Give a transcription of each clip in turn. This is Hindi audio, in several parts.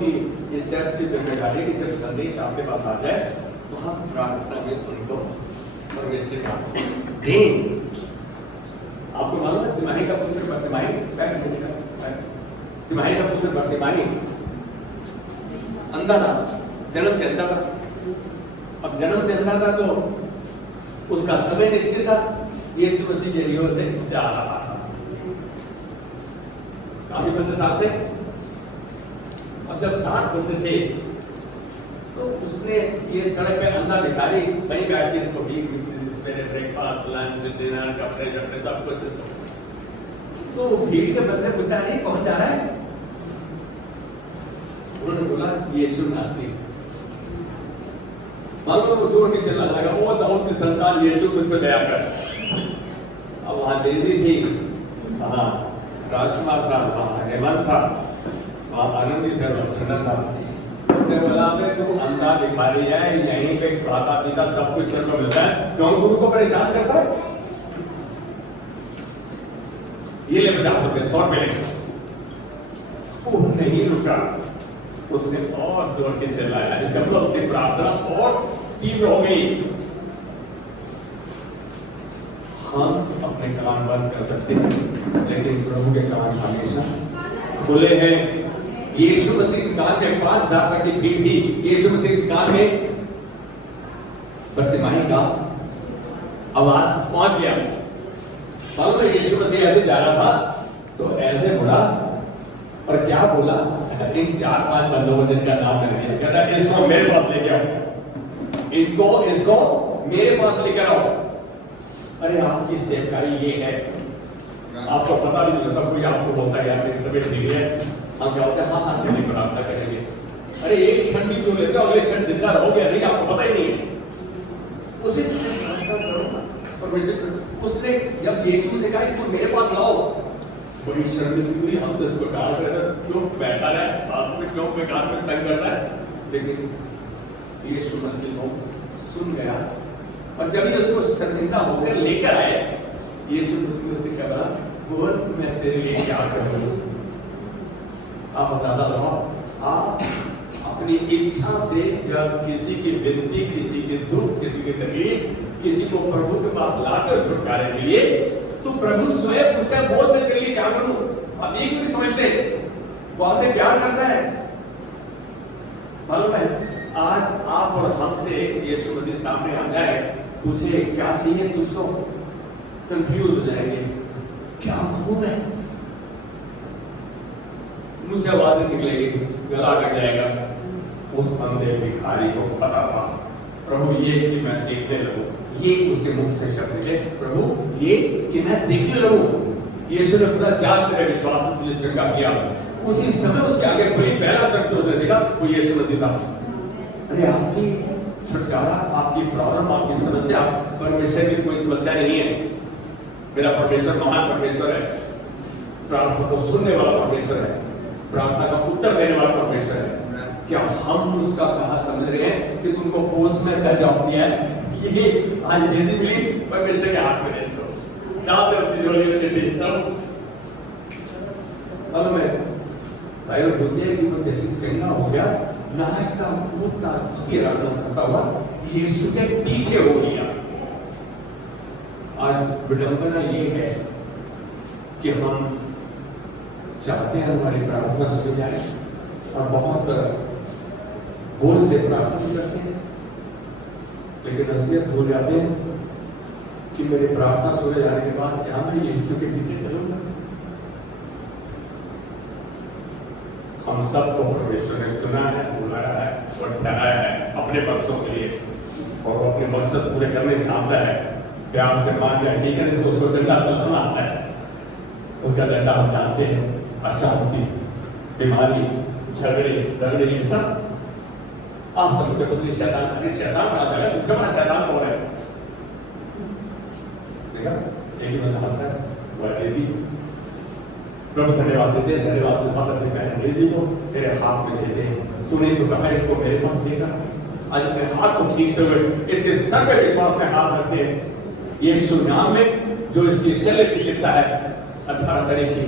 कि ये चर्च की जिम्मेदारी कि जब संदेश आपके पास आ जाए तो हम प्रार्थना में उनको प्रवेश का दें। आपको मालूम है तिमाही का पुत्र बर्तिमाई, तिमाही का पुत्र बर्तिमाई अंधा था, जन्म से अंधा था। अब जन्म से अंधा था तो उसका समय निश्चित था, यीशु मसीह यरीहो से जा रहा था। काफी बंदे साथ थे। अब जब 7 बंदे थे तो उसने ये सड़क पे अंधा भिखारी वहीं बैठ के इसको मेरे ब्रेकफास्ट लंच डिनर कपड़े जपड़े सब कुछ इसको, तो भीड़ के बंदे पूछता नहीं कौन जा रहा है? उन्होंने बोला यीशु नासरी। मालूम वो जोर के चलने लगा, वो दाऊद की संतान यीशु तुझ पे दया कर। अब वहां तेजी थी, वहां राजकुमार था, वहां हेमंत था, वहां आनंदित और ठंडा था। उन्होंने बोला तू अंधा भिखारी है, यहीं पे खाता पीता सब कुछ तेरे को मिलता है, क्यों गुरु को परेशान करता है? ये ले 50 रुपए 100 रुपए ले। वो नहीं रुका, उसने और जोर के चिल्लाया, इसका मतलब उसकी प्रार्थना और तीव्र हो गई। हम अपने कान बंद कर सकते हैं लेकिन प्रभु के कान हमेशा खुले हैं। यीशु मसीह के कान में 5000 तक की भीड़ थी। यीशु मसीह के कान में बर्तिमाई का आवाज पहुंच गया। मालूम है यीशु मसीह ऐसे जा रहा था तो ऐसे मुड़ा और क्या बोला, इन 4-5 बंदों को जिनका नाम मैंने लिया, कहता इसको मेरे पास लेके आओ, इसको मेरे पास लेकर आओ। अरे आपकी सेवकाई ये है, आपको पता भी नहीं होता, कोई आपको बोलता है यार मेरी तबीयत ठीक है, हम क्या होता है हाँ हाँ चलिए प्रार्थना करेंगे। अरे एक क्षण भी क्यों लेते हो, अगले क्षण जिंदा रहोगे या नहीं आपको पता ही नहीं है। उसी से प्रार्थना करो ना। और उसने जब यीशु से कहा इसको मेरे पास लाओ, बड़ी शर्मिंदगी हुई, हम तो इसको डाल रहे थे, क्यों बैठा रहा है बात में, क्यों बेकार में तंग कर रहा है। लेकिन यीशु मसीह को सुन गया और जब ही उसको शर्मिंदा होकर लेकर आए, यीशु मसीह उसे कह रहा बोल मैं तेरे लिए क्या करूं। आप अंदाजा लगाओ, आप अपनी इच्छा से जब किसी की विनती, किसी के दुख, किसी की तकलीफ, किसी को प्रभु के पास लाकर छुटकारे के लिए, तो प्रभु स्वयं पूछता है बोल मैं तेरे लिए क्या करूं। आप ये क्यों नहीं समझते, वो आपसे प्यार करता है। मालूम है आज आप और हमसे यीशु मसीह सामने आ जाए, पूछे क्या चाहिए तुझको, कंफ्यूज हो जाएंगे, क्या मांगू मैं, मुझसे आवाज निकलेगी, गला कट जाएगा। उस अंधे भिखारी को पता था प्रभु ये कि मैं देखने लगूं, ये उसके मुख से शब्द निकले, प्रभु ये कि मैं देखने लगूं। यीशु ने बोला जा तेरे विश्वास ने तुझे चंगा किया। उसी समय उसके आगे खुली, पहला शब्द उसने देखा वो यीशु मसीह था। अरे आपकी छुटकारा, आपकी प्रॉब्लम, आपकी समस्या परमेश्वर की कोई समस्या नहीं है। मेरा परमेश्वर महान परमेश्वर है, प्रार्थना को सुनने वाला परमेश्वर है, प्रार्थना का उत्तर देने वाला परमेश्वर है। क्या हम उसका कहा समझ रहे हैं कि तुमको पोस्ट में क्या जॉब दिया है, ये आज बेसिकली परमेश्वर के हाथ में है, इसको डाल दे उसकी जोड़ी में चिट्ठी। मालूम है बाइबल बोलती है कि वो जैसे चंगा हो गया, नाचता कूदता स्तुति आराधना करता हुआ यीशु के पीछे हो गया। आज विडंबना ये है कि हम चाहते हैं हमारी प्रार्थना सुनी जाए और बहुत बोझ से प्रार्थना करते हैं, लेकिन असलियत भूल जाते हैं कि मेरी प्रार्थना सुने जाने के बाद क्या मैं यीशु के पीछे चलूंगा। हम सबको परमेश्वर ने चुना है, बुलाया है और ठहराया है अपने पक्षों के लिए, और अपने मकसद पूरे करने चाहता है। प्यार से मान जाए ठीक है, उसको डंडा चलाना आता है, उसका डंडा हम जानते हैं, अशांति, बीमारी, झगड़े, लड़ने, ये सब आप समझते हो। शैतान, अरे शैतान आ जाएगा, तुझसे बड़ा शैतान कौन है? देखा एक ही बंदा हंस रहा है, वो अंग्रेजी। प्रभु धन्यवाद देते हैं, धन्यवाद इस बात अपने अंग्रेजी को तेरे हाथ में देते हैं। तूने तो कहा इनको मेरे पास देगा, आज अपने हाथ को खींचते हुए इसके सर पे विश्वास में हाथ रखते हैं। यीशु नाम में जो इसकी शल्य चिकित्सा है 18 तरह की,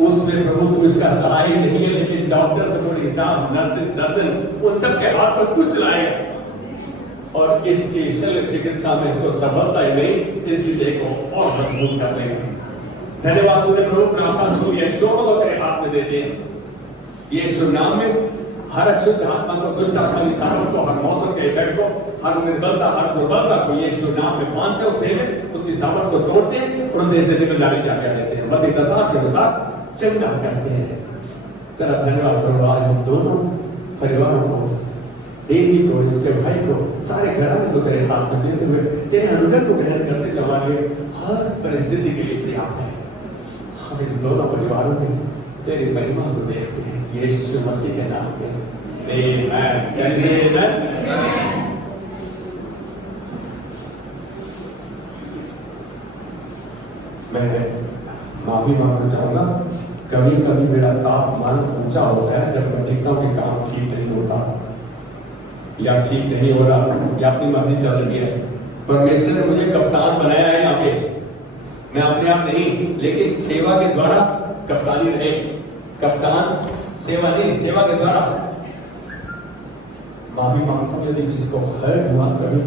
उसमें प्रभु तू इसका सहाय नहीं है, लेकिन doctor supporting staff, nurses, surgeon, उन सब के हाथ पर तू चलाएगा और इसकी शल्य चिकित्सा में इसको सफलता ही नहीं, इसकी देह को और मजबूत कर लेगा। धन्यवाद तूने प्रभु, प्रार्थना सुन लिया, शोरों को तेरे हाथ में देते हैं। यीशु नाम में हर अशुद्ध आत्मा को, दुष्ट आत्मा की सामर्थ को, हर मौसम के इफेक्ट को, हर निर्बलता, हर दुर्बलता को यीशु नाम में बांधते हैं, उस देह में उसकी सामर्थ को तोड़ते हैं और देह से निकल जाने की आज्ञा देते हैं। मत्ती 10 के अनुसार चंगा करते हैं। तेरा धन्यवाद प्रभु, आज हम दोनों परिवारों को, बेटी को, इसके भाई को, सारे घराने को तेरे हाथ में देते हुए तेरे अनुग्रह को ग्रहण करते, जो हमारे हर परिस्थिति के लिए पर्याप्त है। हम इन दोनों परिवारों में तेरी महिमा को देखते हैं, यीशु मसीह के नाम में, आमीन। कैसे आमीन। मैं माफी मांगना चाहूंगा, कभी कभी मेरा तापमान ऊंचा होता है जब मैं देखता हूँ कि काम ठीक नहीं होता या ठीक नहीं हो रहा या अपनी मर्जी चल रही है। परमेश्वर ने मुझे कप्तान बनाया है यहाँ पे, मैं अपने आप नहीं, लेकिन सेवा के द्वारा कप्तानी रहे। कप्तान सेवा नहीं, सेवा के द्वारा। माफी मांगता हूँ यदि किसको हर्ट हुआ कभी,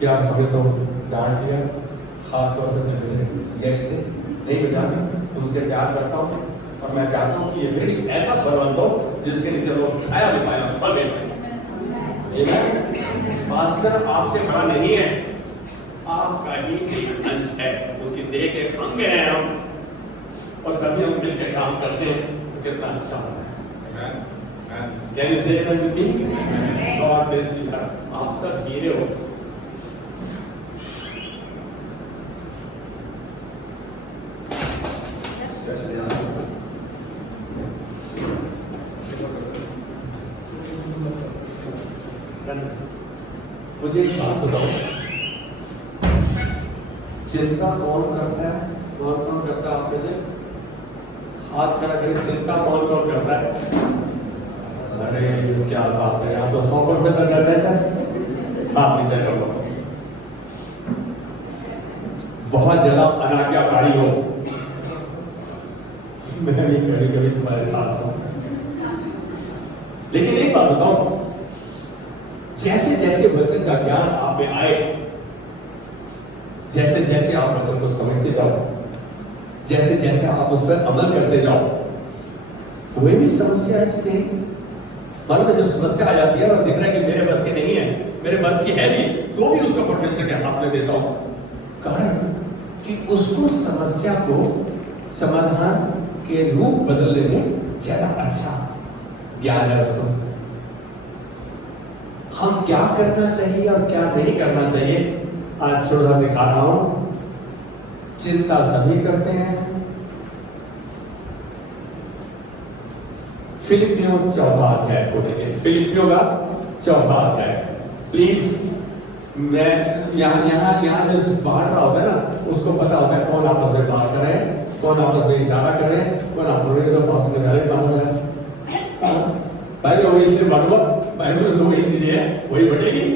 क्या हमें तो डांट दिया, खासतौर से मेरे यश से, नहीं बेटा तुमसे प्यार करता हूँ और मैं चाहता हूँ कि ये वृक्ष ऐसा फलवंत हो जिसके नीचे लोग छाया ले पाए, फल ले पाए। मास्टर आपसे बड़ा नहीं है, आपका ही एक अंश है, उसकी देह के अंग हैं हम, और सभी हम मिलकर काम करते हैं तो कितना अच्छा होता है। Can you say amen with me? God bless you. आप सब हीरे हो। मुझे एक बात बताओ, चिंता कौन करता है? कौन करता है? आप में से हाथ खड़ा करें, चिंता कौन करता है? अरे क्या बात है, यहाँ तो 100% अटेंडेंस है। आप नीचे करो, बहुत ज्यादा अनाज्ञाकारी हो, मैं भी कभी कभी तुम्हारे साथ हूं, लेकिन एक बात बताओ, जैसे जैसे वचन का ज्ञान आप में आए, जैसे जैसे आप वचन को समझते जाओ, जैसे जैसे आप उस पर अमल करते जाओ, कोई भी समस्या ऐसी नहीं। मन में जब समस्या आ जाती है और दिख रहा है कि मेरे बस की नहीं है, मेरे बस की है भी, तो भी उसको परमेश्वर के हाथ में देता हूं, कारण कि उसको समस्या को समाधान के रूप बदलने में ज्यादा अच्छा ज्ञान है उसको। हम क्या करना चाहिए और क्या नहीं करना चाहिए आज छोटा दिखा रहा हूं। चिंता सभी करते हैं। फिलिपियों 4 अध्याय खोलेंगे, फिलिपियों का 4 अध्याय। प्लीज, मैं यहाँ जो बाहर रहा होता है ना, उसको पता होता है कौन आपस में बात कर रहे हैं, कौन आपस में इशारा कर रहे हैं, कौन आपस में बात कर रहे हैं। बाइबल वही चीजें बांटूंगा, बाइबल में वही चीजें हैं, वही बटेगी।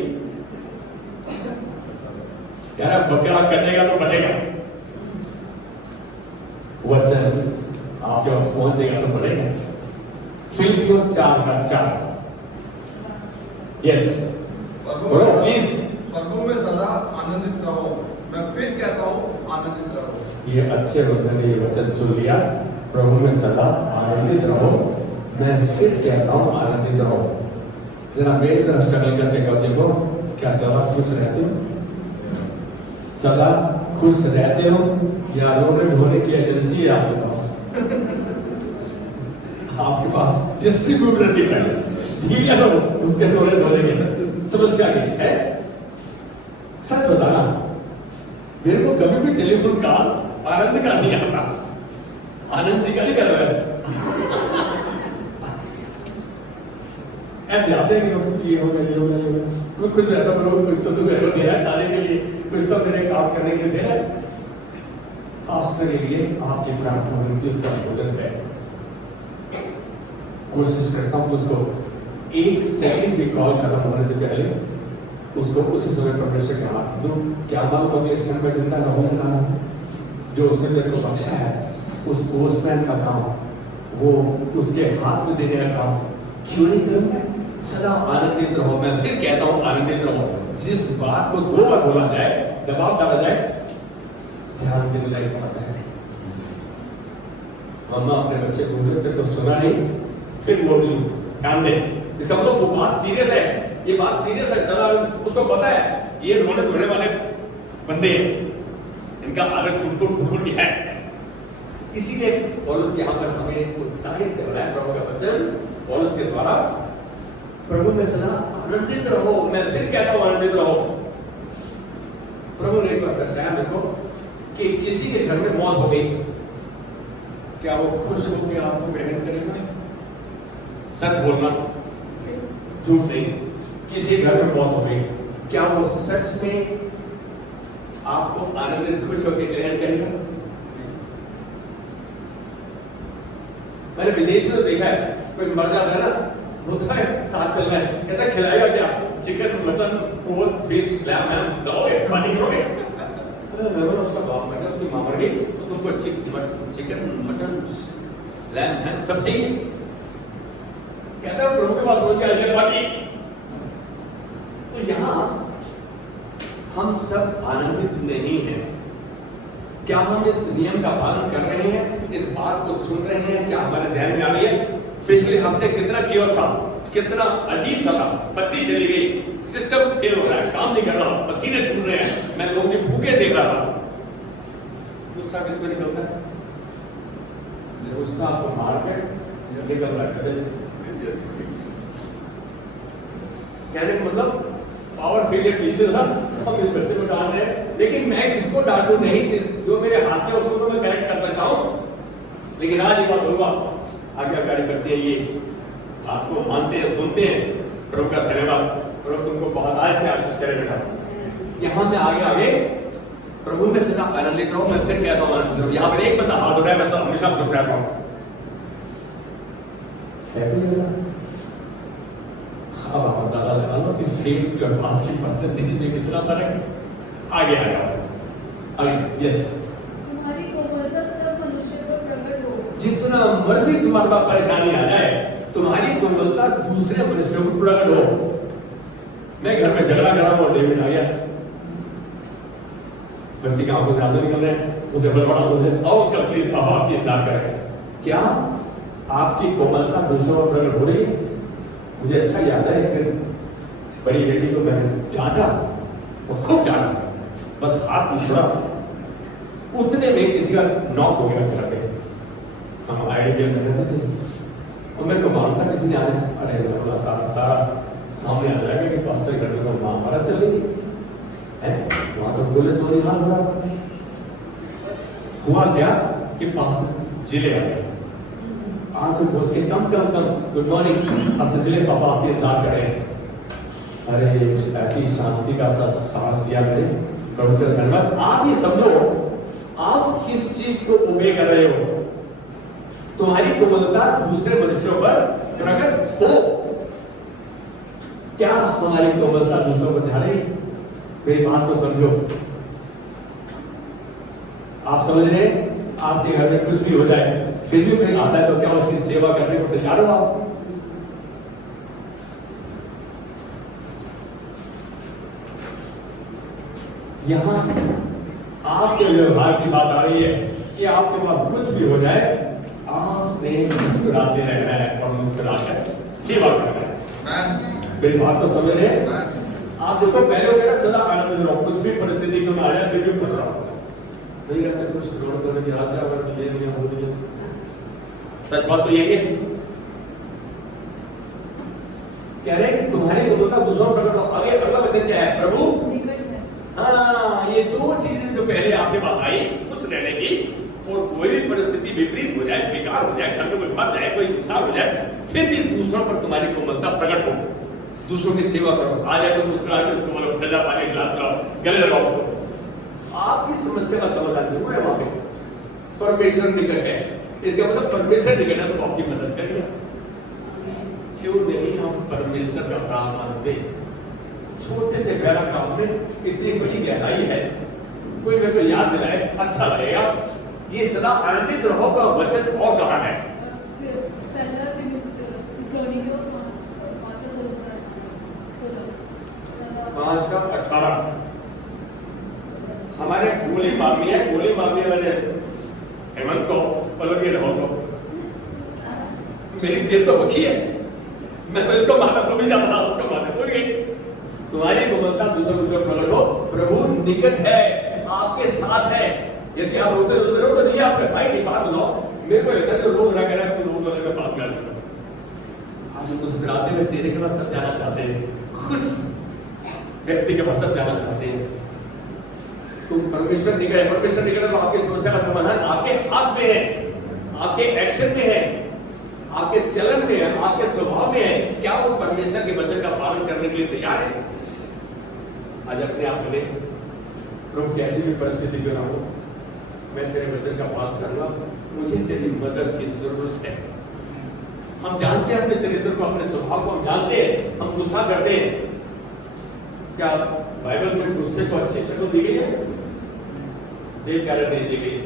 यार बकरा कटेगा तो बटेगा, वचन आपके पास पहुंचेगा तो बढ़ेगा। फिलिपियों 4:4। Yes please. प्रभु में सदा आनंदित रहो, मैं फिर कहता हूँ आनंदित रहो। ये अच्छे बंदे ने ये वचन सुन लिया, प्रभु में सदा आनंदित रहो, मैं फिर कहता हूँ आनंदित रहो। जरा मेरी तरफ शक्ल करके कब देखो, क्या सदा खुश रहते हो? सदा खुश रहते हो या रोने धोने की एजेंसी है आपके पास? आपके पास डिस्ट्रीब्यूटरशिप है, ठीक है ना, उसके रोने धोने की समस्या की है। सच बताना, मेरे को कभी भी टेलीफोन कॉल आनंद का नहीं आता, आनंद जी का नहीं कर रहा है। ऐसे आते हैं कि उसकी हो गया, मैं खुश रहता हूँ, कुछ तो मेरे को दे रहा है खाने के लिए, कुछ तो मेरे काम करने के लिए दे रहा है। पास्टर के लिए आपकी प्रार्थना होती है, उसका भोजन है। कोशिश करता हूँ उसको 1 सेकंड भी कॉल खत्म होने से पहले उसको उसी समय परमेश्वर के हाथ दूं। क्या मालूम अभी इस क्षण में जिंदा रहूं ना, जो उसने मेरे को बख्शा है उस पोस्टमैन का काम, वो उसके हाथ में देने का काम क्यों नहीं करूं मैं? सदा आनंदित रहो। मैं फिर कहता हूं आनंदित रहो। जिस बात को 2 बार बोला जाए, दबाव डाला जाए, ध्यान देने लायक बात है। मम्मा अपने बच्चे को बोले तेरे को सुना नहीं, फिर बोल रही ध्यान दे। इसका मतलब वो बात सीरियस है, ये बात सीरियस है। सदा उसको पता है ये रोने धोने वाले बंदे हैं, इनका आदत उनको है। इसीलिए पौलुस यहाँ पर हमें उत्साहित कर रहा है। प्रभु का वचन पौलुस के द्वारा, प्रभु में सदा आनंदित रहो। मैं फिर कहता हूं आनंदित रहो। प्रभु ने एक बार दर्शाया मेरे को कि किसी के घर में मौत हो गई, क्या वो खुश होकर आपको ग्रहण करेगा? सच बोलना, झूठ नहीं। किसी घर में मौत हो गई, क्या वो सच में आपको आनंदित खुश होकर ग्रहण करेगा? मैंने विदेश में तो देखा है, कोई मर जाता है ना, होता है साथ चल रहा है, कहता है खिलाएगा क्या? Chicken, mutton, pork, fish, lamb, ham खाओगे, पानी करोगे? मैं बोला उसका बाप मर गया, उसकी मां मर गई, तो तुमको चिकन, मटन, लैम, हैम सब चाहिए? कहता है प्रभु के पास बोल के ऐसे बाकी। तो यहाँ हम सब आनंदित नहीं हैं। क्या हम इस नियम का पालन कर रहे हैं? इस बात को सुन रहे हैं? क्या हमारे ध्यान में आ रही है? पिछले हफ्ते कितना कियोस था, कितना अजीब सा था। बत्ती चली गई, सिस्टम फेल हो रहा है, काम नहीं कर रहा, पसीने छूट रहे हैं, मैं लोगों के भूखे देख रहा था। गुस्सा किस पे निकलता है? गुस्सा को मार के निकल रहा है। कहने का मतलब पावर फेलियर पीछे था, हम इस बच्चे को डांट रहे हैं, लेकिन मैं किसको डांटू? नहीं, जो मेरे हाथ में उसको तो मैं करेक्ट कर सकता हूं। लेकिन आज एक बात बोलूंगा, आज्ञाकारी बच्चे ये आपको मानते हैं, सुनते हैं, प्रभु का धन्यवाद। प्रभु तुमको बहुत आज से आशीष करे बेटा। यहाँ में आगे प्रभु में सदा आनंदित रहो। मैं फिर कहता हूँ आनंदित रहो। यहाँ पर एक बंदा हाथ उठाया, मैं सब हमेशा खुश रहता हूँ। अब आप अंदाजा लगा लो कि फेम और पास की परसेंटेज में कितना फर्क है। आगे आ जाओ, आगे। यस, तुम्हारी कोमलता सब मनुष्य पर प्रकट हो। जितना मर्जी तुम्हारे पास परेशानी आ जाए, तुम्हारी कोमलता दूसरे मनुष्यों को प्रकट हो। मैं घर में झगड़ा कर रहा हूँ और डेविड आ गया, बच्चे की आंखों से आंसू निकल रहे हैं, उसे बड़ा सोचे और अंकल प्लीज आप आपकी इंतजार करें। क्या आपकी कोमलता दूसरों पर प्रकट हो रही है? मुझे अच्छा याद है, एक दिन बड़ी बेटी को मैंने डांटा और खूब डांटा, बस हाथ पिछड़ा, उतने में किसी का नॉक हो गया घर पे। हम आईडी में रहते थे और मेरे को मालूम था किसी ने आना है। अरे मैं बोला सारा सामने आ जाएगा कि पास्टर घर में तो मां हमारा चल रही थी, वहां तो पुलिस वाली हाल हो रहा था। हुआ क्या कि पास्टर जिले आ गए, आंखों खोल के कम गुड मॉर्निंग, अब जिले पापा आपके इंतजार कर रहे हैं। अरे ऐसी शांति का सा सांस लिया मैंने, प्रभु का धन्यवाद। आप ये समझो, आप किस चीज को ओबे कर रहे हो? तुम्हारी कोमलता दूसरे मनुष्यों पर प्रकट हो। क्या हमारी कोमलता दूसरों पर जा रही है? मेरी बात को समझो। आप समझ रहे हैं? आपके घर में कुछ भी हो जाए, फिर भी कोई आता है तो क्या उसकी सेवा करने को तैयार हो आप? यहां आपके व्यवहार की बात आ रही है कि आपके पास कुछ भी हो जाए, आपने मुस्कुराते रहना है और मुस्कुराकर सेवा करना है। मेरी बात को समझ रहे हैं? आप देखो, पहले वगैरह सदा आनंद में रहो, कुछ भी परिस्थिति क्यों ना आ जाए, फिर भी खुश रहो। नहीं रहते कुछ रोड करने की आता है, अगर ले लिया हो लिया। सच बात तो यही है। कह रहे हैं कि तुम्हारी कोमलता दूसरों पर प्रकट हो। आगे अगला वचन क्या है? प्रभु निकट है। हाँ, ये 2 चीजें जो पहले आपके पास आई, खुश रहने की, और कोई भी परिस्थिति विपरीत हो जाए, बेकार हो जाए, घर में कोई मर जाए, कोई नुकसान हो जाए, फिर भी दूसरों पर तुम्हारी कोमलता प्रकट हो। दूसरों की सेवा करो, आ जाए तो मुस्कुरा के उसको बोलो ठंडा पानी गिलास पिलाओ, गले लगाओ उसको। आपकी समस्या का समाधान जरूर है वहां पे। परमेश्वर निकट है, इसका मतलब परमेश्वर निकट है तो आपकी मदद करेगा। क्यों नहीं हम परमेश्वर का काम मानते? छोटे से पैराग्राफ में इतनी बड़ी गहराई है। कोई मेरे को याद दिलाए अच्छा लगेगा। ये सदा आनंदित रहो का वचन और कहा है? फिर पहला थिस्सलुनीकियों 5:18 हमारे गोली मामी है, गोली मामी वाले हेमंत को पलगे रहो को मेरी जेब तो बखी है, मैं तो इसको माना तो भी जाता उसको माने तो भी तुम्हारी कोमलता दूसरों पलटो, प्रभु निकट है, आपके साथ है। यदि आप रोते रोते रहो तो नहीं आप भाई एक बात बताओ, मेरे को लगता है तो रोज रहा कह रहा है तो रोज वाले का बात कर रहा आप मुस्कुराते हुए चेहरे के पास सब जाना चाहते हैं, खुश व्यक्ति के पास सब जाना चाहते हैं। तुम परमेश्वर निकले तो आपकी समस्या का समाधान आपके हाथ में है, आपके एक्शन में है, आपके चलन में है, आपके स्वभाव में है। क्या वो परमेश्वर के वचन का पालन करने के लिए तैयार है? आज अपने आप में प्रभु कैसी भी परिस्थिति क्यों ना हो, मैं तेरे वचन का पालन करूंगा, मुझे तेरी मदद की जरूरत है। हम जानते हैं अपने चरित्र को, अपने स्वभाव को हम जानते हैं, हम गुस्सा करते हैं। क्या बाइबल में गुस्से को अच्छी शक्ल दी गई है? देव कार्य नहीं दी गई।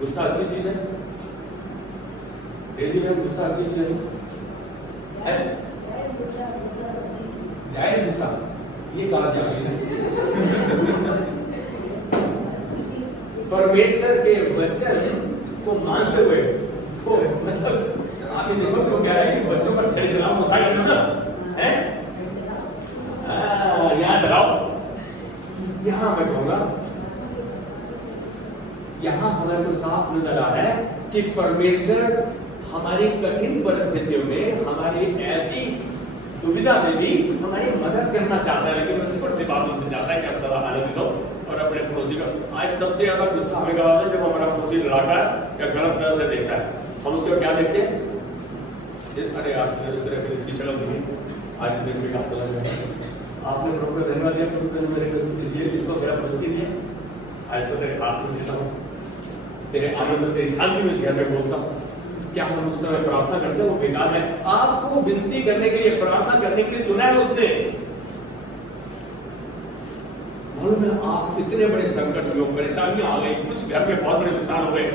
गुस्सा अच्छी चीज है? गुस्सा अच्छी चीज है? जायज गुस्सा ये कहां से आ गई? परमेश्वर के वचन को मानते हुए वो मतलब आप इस देखो क्यों कह रहे हैं कि बच्चों पर छड़ी चलाओ, गुस्सा कर दो ना, हैं? यहाँ चलाओ, यहाँ मैं कहूँगा, यहाँ हमारे को साफ नजर आ रहा है कि परमेश्वर हमारी कठिन परिस्थितियों में, हमारी ऐसी दुविधा में भी हमारी मदद करना चाहता है। लेकिन मैं छोटी सी बात उनसे चाहता है कि आप सलाह आने दो और अपने पड़ोसी का। आज सबसे ज्यादा गुस्सा हमें कहा है जब हमारा पड़ोसी लड़ाका है या गलत नजर से देखता है, हम उसको क्या देखते हैं? अरे यार फिर इसकी शक्ल देखिए, आज दिन में काम चला गया, आपने प्रभु का धन्यवाद दिया, प्रभु ने मेरे को इसको मेरा पड़ोसी दिया, आज तो तेरे हाथ में देता हूँ, तेरे आनंद तेरी शांति में घर में बोलता हूँ। क्या हम उस समय प्रार्थना करते हैं? वो बेकार है। आपको विनती करने के लिए, प्रार्थना करने के लिए चुना है उसने। मालूम है आप इतने बड़े संकट में, परेशानियां आ गई, कुछ घर में बहुत बड़े नुकसान हो गए,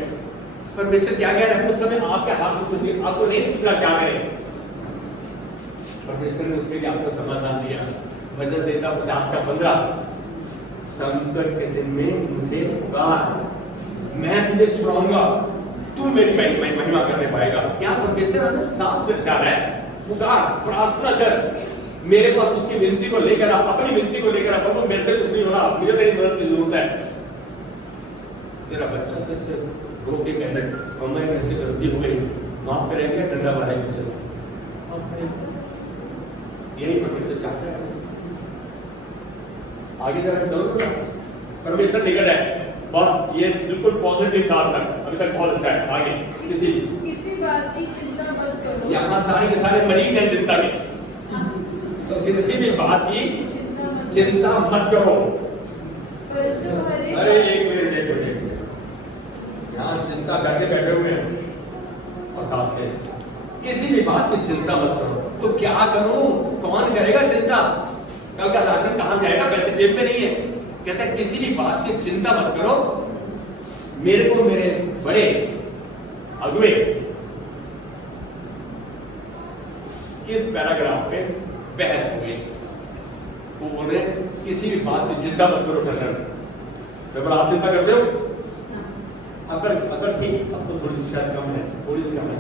परमेश्वर क्या कह रहा है? उस समय आपके हाथ में कुछ नहीं, आपको नहीं पता क्या करें। परमेश्वर ने उसके लिए आपको समाधान दिया। भजन संहिता 50:15 संकट के दिन में मुझे पुकार, मैं तुझे छुड़ाऊंगा, तू मेरी महिमा करने पाएगा। क्या परमेश्वर साफ दर्शा रहा है? पुकार, प्रार्थना कर, मेरे पास उसकी विनती को लेकर आ, अपनी विनती को लेकर आ, प्रभु मेरे से कुछ नहीं हो रहा, मुझे तेरी मदद की जरूरत है। तेरा बच्चा तेरे से रो के कह रहे मम्मा मेरे से गलती हो गई, माफ करेंगे, डंडा मारेंगे मुझे, यही परमेश्वर चाहता है। आगे तरफ चलो ना, परमेश्वर निकट है, बस ये बिल्कुल पॉजिटिव था तक, अभी तक बहुत अच्छा है। आगे किसी बात की चिंता मत करो। यहाँ सारे के सारे मरीज हैं चिंता के, तो किसी भी बात की चिंता मत करो। अरे एक मिनट, यहाँ चिंता करके बैठे हुए हैं और साथ में किसी भी बात की चिंता मत करो। तो क्या करूं? कौन करेगा चिंता? कल का राशन कहां से आएगा? पैसे जेब में नहीं है। कहता है किसी भी बात की चिंता मत करो। मेरे को मेरे बड़े अगुवे इस पैराग्राफ पे बहस हो गई। वो बोल रहे किसी भी बात की चिंता मत करो। डर आप चिंता करते हो? अगर थी, अब तो थोड़ी सी शायद कम है, थोड़ी सी कम है।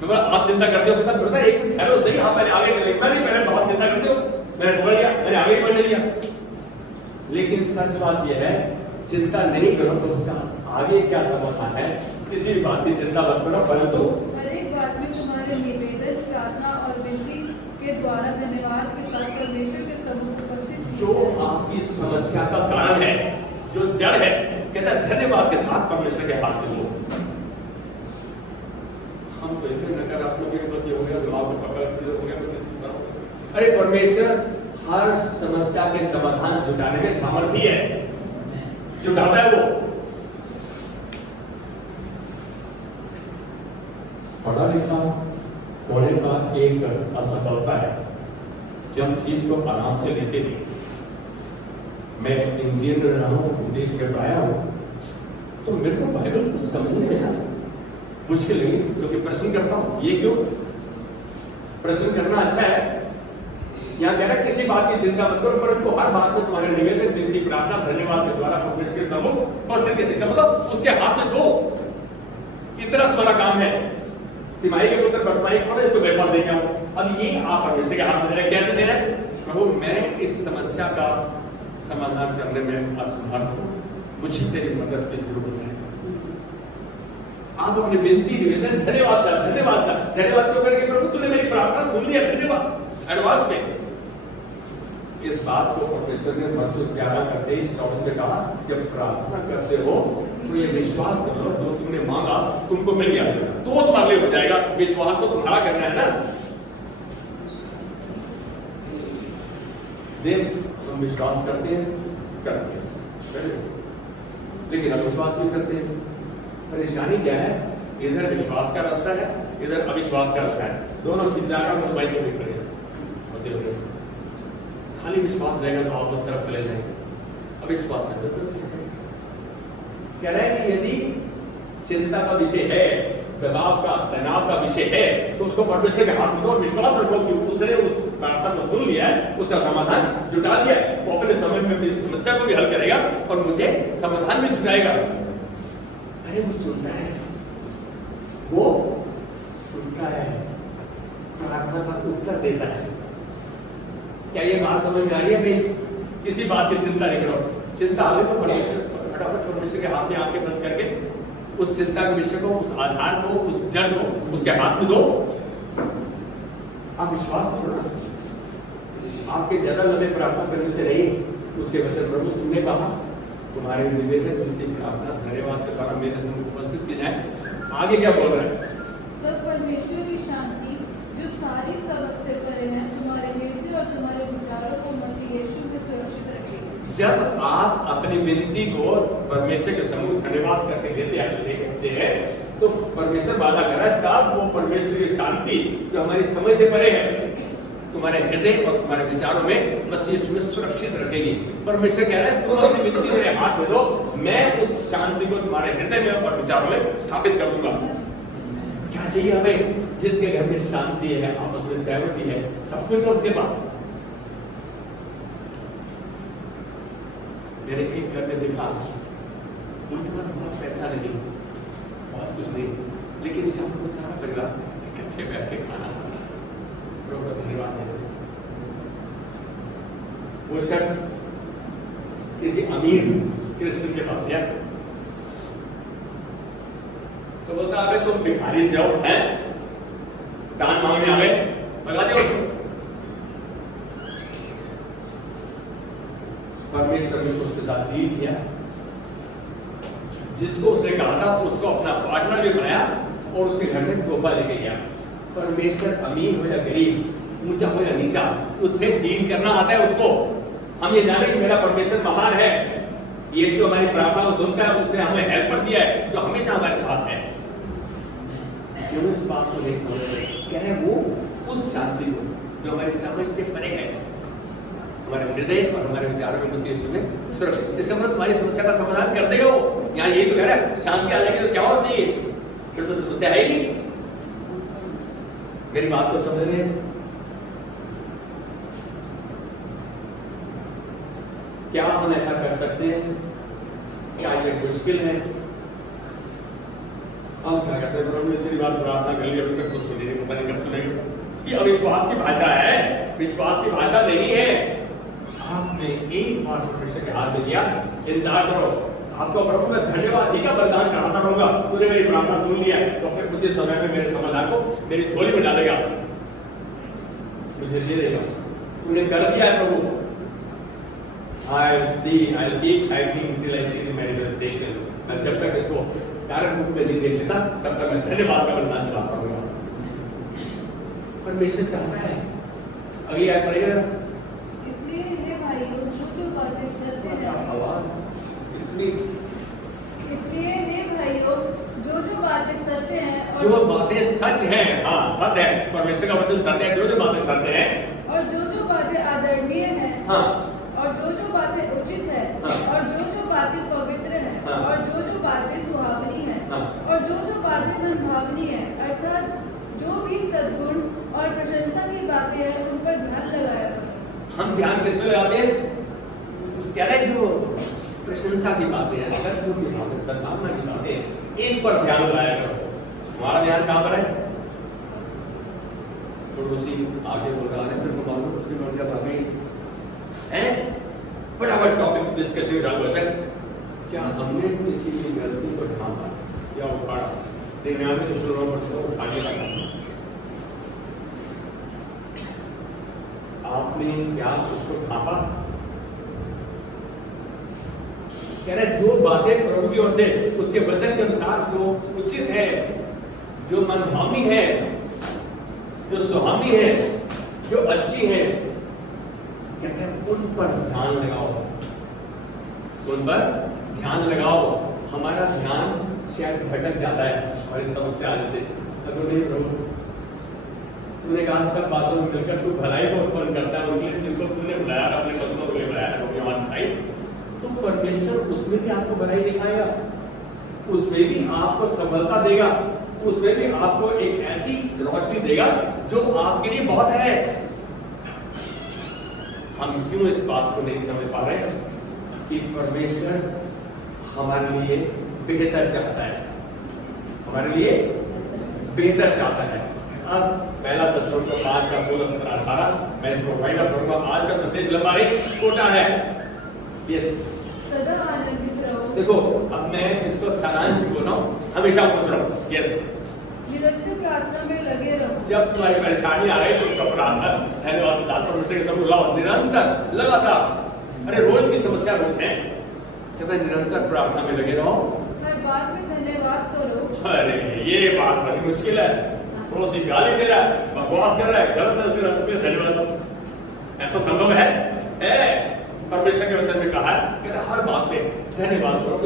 तो आप चिंता करते हो? पता ब्रदर एक मिनट ठहरो सही, आप मैंने आगे चले, मैं नहीं, मैंने बहुत चिंता करते हो, मैंने पकड़ लिया, मैंने आगे ही बढ़ने दिया। लेकिन सच बात यह है, चिंता नहीं करो तो उसका आगे क्या समाधान है? किसी भी बात की चिंता मत करो, परंतु हर एक बात में तुम्हारे निवेदन, प्रार्थना और विनती के द्वारा धन्यवाद के साथ परमेश्वर के सम्मुख उपस्थित जो आपकी समस्या का कारण है, जो जड़ है, कहता है धन्यवाद के साथ परमेश्वर के हाथ में लो। हम तो इतने नकारात्मक है, बस ये हो गया, दिमाग में पकड़ हो गया, बस। अरे परमेश्वर हर समस्या के समाधान जुटाने में सामर्थ्य है, जुटाता है वो। पढ़ा लिखा होने का एक असफलता है कि हम चीज को आराम से लेते नहीं। मैं इंजीनियर रहा हूँ, विदेश में पढ़ाया हूँ, तो मेरे को बाइबल कुछ समझने में ना मुश्किल लगी, क्योंकि प्रश्न करता हूँ। ये क्यों? प्रश्न करना अच्छा है। यहाँ कह रहा है किसी बात की चिंता मत करो, परंतु हर बात में तुम्हारे निवेदन, विनती, प्रार्थना, धन्यवाद के द्वारा परमेश्वर के सम्मुख उपस्थित है। इसका मतलब उसके हाथ में दो, इतना तुम्हारा काम है। तिमाही के पुत्र बर्तमाही को इसको व्यापार देंगे आप। अब ये आप परमेश्वर के हाथ में दे रहे हैं। कैसे दे रहे हैं? प्रभु मैं इस समस्या का समाधान करने में असमर्थ हूँ, मुझे तेरी मदद की जरूरत है। आप अपनी विनती, निवेदन, धन्यवाद क्यों करके? प्रभु तूने मेरी प्रार्थना सुन लिया, धन्यवाद एडवांस में। इस बात को परमेश्वर ने मत्ती 11:23-24 में कहा, जब प्रार्थना करते हो तो ये विश्वास करो जो तुमने मांगा तुमको मिल गया, तो तुम्हारे लिए हो जाएगा। विश्वास तो तुम्हारा करना है ना। देख हम विश्वास करते हैं लेकिन अविश्वास भी करते हैं। परेशानी क्या है? इधर विश्वास का रास्ता है, इधर अविश्वास का रास्ता है, दोनों की जगह में मोबाइल में खड़े हैं। खाली विश्वास रहेगा तो आप उस तरफ चले जाएंगे, अविश्वास है कह रहा है कि यदि चिंता का विषय है, दबाव का, तनाव का विषय है, तो उसको परमेश्वर के हाथ में दो। विश्वास रखो कि उसने उस प्रार्थना को सुन लिया है, उसका समाधान जुटा दिया है। वो अपने समय में मेरी समस्या को भी हल करेगा और मुझे समाधान भी जुटाएगा। अरे वो सुनता है, वो सुनता है, प्रार्थना का उत्तर देता है। क्या ये बात समझ में आ रही है? भाई किसी बात की चिंता नहीं करो। चिंता आ गई तो फटाफट परमेश्वर के हाथ में आंखें बंद करके उस चिंता के विषय को, उस आधार को, उस जड़ को उसके हाथ में दो। आप विश्वास करो ना, आपके ज्यादा लंबे प्रार्थना करने से नहीं, उसके वचन प्रभु तुमने कहा तुम्हारे निवेदन, विनती, प्रार्थना, धन्यवाद के द्वारा मेरे सम्मुख उपस्थित की जाए। आगे क्या बोल रहा है? तब परमेश्वर की शांति जो सारी समझ से परे है तुम्हारे हृदय और तुम्हारे विचारों को मसीह यीशु में सुरक्षित रखेगी। जब आप अपनी विनती को परमेश्वर के सम्मुख धन्यवाद करके देते हैं तो परमेश्वर वादा कर रहा है, तब वो परमेश्वर की शांति जो हमारी समझ से परे है तुम्हारे हृदय और तुम्हारे विचारों में मसीह यीशु में सुरक्षित रखेगी। परमेश्वर कह रहा है तुम अपनी विनती मेरे हाथ में दो, मैं उस शांति को तुम्हारे हृदय में और विचारों में स्थापित कर दूंगा। क्या चाहिए हमें? जिसके घर में शांति है, आपस में सहमति है, सब कुछ है उसके पास। मैंने एक घर में देखा, उनके पास बहुत पैसा नहीं, बहुत कुछ नहीं, लेकिन जब वो सारा परिवार इकट्ठे बैठ के खाना प्रभु धन्यवाद है। वो शख्स किसी अमीर क्रिश्चियन के पास गया तो बोलता अबे तुम भिखारी से हो, हैं दान मांगने आ गए, बता दिया उसको। परमेश्वर ने उसके साथ डील किया, जिसको उसने कहा था उसको अपना पार्टनर भी बनाया और उसके घर में तोहफा लेके गया। परमेश्वर अमीर हो या गरीब, ऊंचा हो या नीचा, उससे डील करना आता है उसको। हम ये जाने कि मेरा परमेश्वर महान है, यीशु हमारी प्रार्थना को सुनता है, उसने हमें हेल्पर दिया है जो हमेशा हमारे साथ है। क्यों इस बात को नहीं समझ रहे? कह रहे वो उस शांति को जो हमारी समझ से परे है, हमारे हृदय और हमारे विचारों में मसीह यीशु में सुरक्षित। इसका मतलब तुम्हारी समस्या का समाधान कर देगा वो। यहाँ यही तो कह रहा है, शांति आ जाएगी तो क्या होना चाहिए? फिर तो समस्या है ही नहीं। मेरी बात को समझ रहे हैं? क्या हम ऐसा कर सकते हैं? क्या ये मुश्किल है? हम क्या कहते हैं, प्रभु ने तेरी बात प्रार्थना कर ली, अभी तक कुछ सुनी नहीं, पता नहीं कब सुनेंगे। ये अविश्वास की भाषा है, विश्वास की भाषा नहीं है। आपने एक बार परमेश्वर के हाथ में दिया, इंतजार करो। आपको प्रभु मैं धन्यवाद ही का बलिदान चढ़ाता रहूंगा, तूने मेरी प्रार्थना सुन लिया है, तो फिर कुछ समय में मेरे समाधान को मेरी झोली में डालेगा, मुझे दे देगा। तूने कर दिया है प्रभु। I'll keep fighting till I see the manifestation. मैं जब तक इसको कारण रूप में नहीं देख लेता, तब तक मैं धन्यवाद का बलिदान चढ़ाता रहूंगा। परमेश्वर चाहता है। अगली आयत पढ़िएगा। इसलिए हे भाइयों, जो बातें सत्य हैं, आवाज इतनी, इसलिए हे भाइयों, जो बातें सत्य हैं और जो बातें सच हैं, हाँ सत्य है, परमेश्वर का वचन सत्य है, जो बातें सत्य हैं और जो बातें आदरणीय हैं, हाँ, और और जो बातें उचित है हाँ। और जो बातें पवित्र है हाँ। और जो बातें सुहावनी है हाँ। और जो बातें मनभावनी है, अर्थात जो भी सद्गुण और प्रशंसा की बातें हैं उन पर ध्यान लगाया करो। हम ध्यान किस पे लगाते हैं? कह रहे हैं जो प्रशंसा की बातें हैं, सद्गुण की बातें, सद्भावना की बातें, एक पर ध्यान लगाया करो। हमारा ध्यान कहाँ पर है? पड़ोसी आगे बोल रहा है, तेरे को मालूम उसकी मर्जी अब अभी है, फटाफट टॉपिक डिस्कशन चालू होता है। क्या हमने किसी की गलती को ढांपा या उखाड़ा? देखने में जो शुरू हो आगे लगा, आपने क्या उसको ढांपा? कह रहे जो बातें प्रभु की ओर से उसके वचन के अनुसार जो उचित है, जो मनभावनी है, जो सुहावनी है, जो अच्छी है, कहते हैं उन पर ध्यान लगाओ, उन पर ध्यान लगाओ। हमारा ध्यान शायद भटक जाता है हमारी समस्या आने से। अगर नहीं प्रभु तूने कहा सब बातों में मिलकर तू भलाई को उत्पन्न करता है उनके लिए जिनको तूने बुलाया, अपने बच्चों को बुलाया, तो परमेश्वर उसमें भी आपको भलाई दिखाएगा, उसमें भी आपको सफलता देगा, उसमें भी आपको एक ऐसी रोशनी देगा जो आपके लिए बहुत है। हम क्यों इस बात को नहीं समझ पा रहे कि परमेश्वर हमारे लिए बेहतर चाहता है, हमारे लिए बेहतर चाहता है। अब पहला Thessalonians 5 का 16-17-18 मैं इसको वाइड अप करूंगा। आज का संदेश लंबा नहीं, छोटा है। सदा आनंदित रहो। देखो अब मैं इसको सारांश भी बोल रहा हूँ, हमेशा पूछ रहा हूँ। निरंतर प्रार्थना में लगे रहो। जब तुम्हारी परेशानी आ रही तो उसका प्रार्थना धन्यवाद साथ परमेश्वर के समूह लाओ, निरंतर लगातार। अरे रोज की समस्या बहुत है, जब मैं निरंतर प्रार्थना में लगे रहो। हर बात में धन्यवाद करो। अरे ये बात बड़ी मुश्किल है। पड़ोसी गाली दे रहा है, बकवास कर रहा है, गलत नजर रखते हुए धन्यवाद दो। ऐसा संभव है? परमेश्वर के वचन में कहा है, कहता है हर बात में धन्यवाद करो,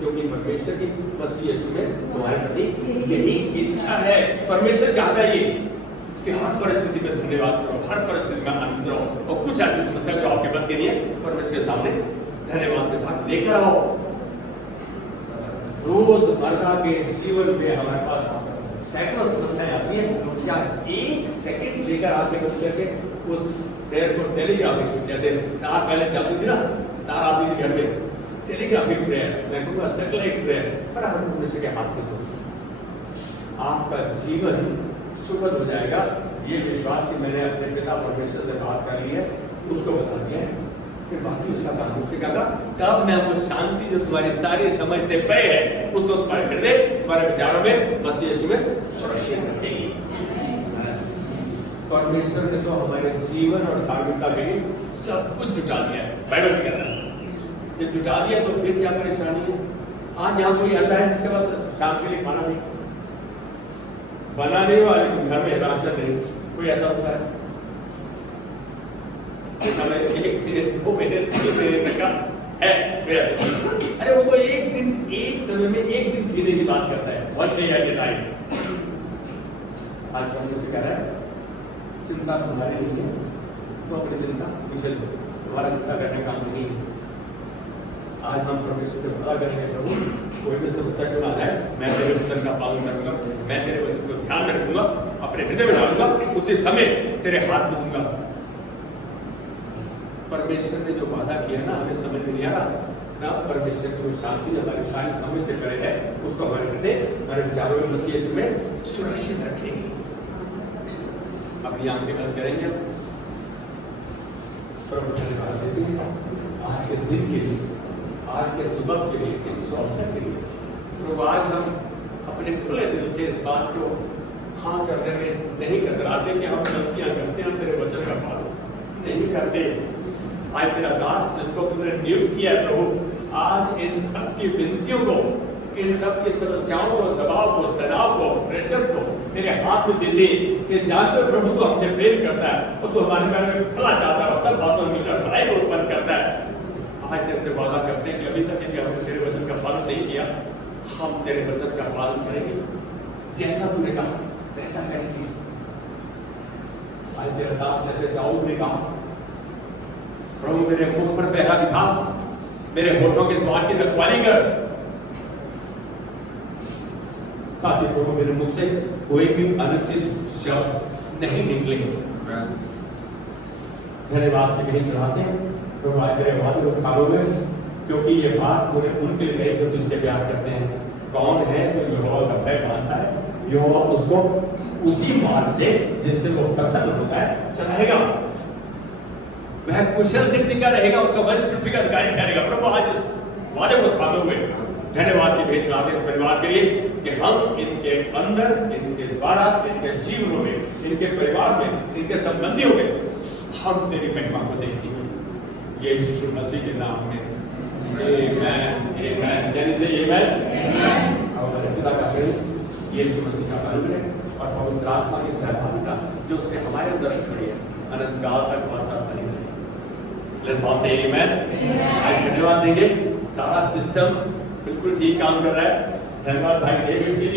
क्योंकि परमेश्वर की मसीह यीशु में तुम्हारे प्रति यही इच्छा है। परमेश्वर चाहता है ये कि हर परिस्थिति में धन्यवाद करो, हर परिस्थिति में आनंद रहो, और कुछ ऐसी समस्या जो आपके बस के नहीं है परमेश्वर के सामने धन्यवाद के साथ लेकर आओ। रोजमर्रा के जीवन में हमारे पास सैकड़ों समस्याएं आती हैं, क्या एक सेकंड लेकर आके बंद करके उस प्रेयर को टेलीग्राफिक, जैसे तार पहले जाती थी ना, तार आती थी घर में, टेलीग्राफिक प्रेयर, मैं कहूँगा सैटेलाइट प्रेयर, फटाफट परमेश्वर के हाथ में दो, आपका जीवन सुखद हो जाएगा। ये विश्वास कि मैंने अपने पिता परमेश्वर से बात कर ली है, उसको बता दिया है, फिर बाकी उसका काम उससे कहा तब मैं वो शांति जो तुम्हारी सारी समझ से परे है उसको तुम्हारे हृदय, तुम्हारे विचारों में, मसीह यीशु में सुरक्षित रखेगी। परमेश्वर ने तो हमारे जीवन और धार्मिकता के लिए सब कुछ जुटा दिया है। बाइबल कहता है जब जुटा दिया तो फिर क्या परेशानी है? आज यहाँ कोई ऐसा है जिसके पास शाम के लिए खाना नहीं, बना नहीं हुआ, लेकिन घर में राशन नहीं, कोई ऐसा होता है? एक महीने 2 महीने 3 महीने तक का है। अरे वो तो एक दिन, एक समय में एक दिन जीने की बात करता है, one day at A time. आज परमेश्वर कह रहा है चिंता तुम्हारी नहीं है तो अपनी चिंता मुझे दो, तुम्हारा चिंता करने का काम नहीं है। आज हम परमेश्वर से पता करेंगे प्रभु कोई भी समस्या क्यों ना है, मैं तेरे वचन का पालन करूंगा, मैं तेरे वचन को ध्यान में रखूंगा, अपने हृदय में डालूंगा, उसी समय तेरे हाथ में दूंगा। परमेश्वर ने जो वादा किया ना हमें समझ में नहीं आ रहा, तब परमेश्वर की शांति हमारी सारी समझ से परे है, उसको हमारे हृदय, हमारे विचारों में मसीह यीशु में सुरक्षित रखेंगे। अपनी आंखें बंद करेंगे, प्रभु धन्यवाद देते हैं आज के दिन के लिए, आज के सुबह के लिए, इस अवसर के लिए। तो आज हम अपने खुले दिल से इस बात को हाँ करने में नहीं कतराते कि हम गलतियां करते हैं, हम तेरे वचन का पालन नहीं करते। आज तेरा दास जिसको तुमने नियुक्त किया है प्रभु, आज इन सब की विनतियों को, इन सब की समस्याओं को, दबाव को, तनाव को, प्रेशर को तेरे हाथ में दे दे। कि जानते हो प्रभु को हमसे प्रेम करता है और तो हमारे बारे में भला चाहता है और सब बातों में मिलकर भलाई को उत्पन्न करता है। आज तेरे से वादा करते हैं कि अभी तक यदि हमने तेरे वचन का पालन नहीं किया, हम तेरे वचन का पालन करेंगे, जैसा तूने कहा वैसा करेंगे। आज तेरा दास जैसे दाऊद ने कहा प्रभु मेरे मुख पर पहरा दिखा, मेरे होठों के द्वार की रखवाली कर, ताकि प्रभु मेरे मुख से कोई भी अनुचित शब्द नहीं निकले। धन्यवाद के लिए चढ़ाते हैं प्रभु, आज तेरे वादे को थालो में, क्योंकि ये बात तूने उनके लिए कही जो तुझसे प्यार करते हैं। कौन है जो यहोवा का भय मानता है, यहोवा उसको उसी मार्ग से जिससे वो प्रसन्न होता है चलाएगा। वह कुशल से टिका रहेगा, उसका वंश पृथ्वी का अधिकारी ठहरेगा। प्रभु आज इस वादे को थामे हुए धन्यवाद की भेंट चढ़ाते इस परिवार के लिए कि हम इनके अंदर, इनके द्वारा, इनके जीवनों में, इनके परिवार में, इनके संबंधियों में हम तेरी महिमा को देखेंगे यीशु मसीह के नाम में। आमेन, आमेन। यानी से आमेन। और पिता का प्रेम, यीशु मसीह का अनुग्रह और पवित्र आत्मा की सहभागिता जो उसने हमारे अंदर खड़ी है, अनंत काल तक हमारे साथ बनी रहे। लेट्स ऑल से आमेन। आज धन्यवाद देंगे, सारा सिस्टम बिल्कुल ठीक काम कर रहा है। धन्यवाद भाई डेविड के लिए।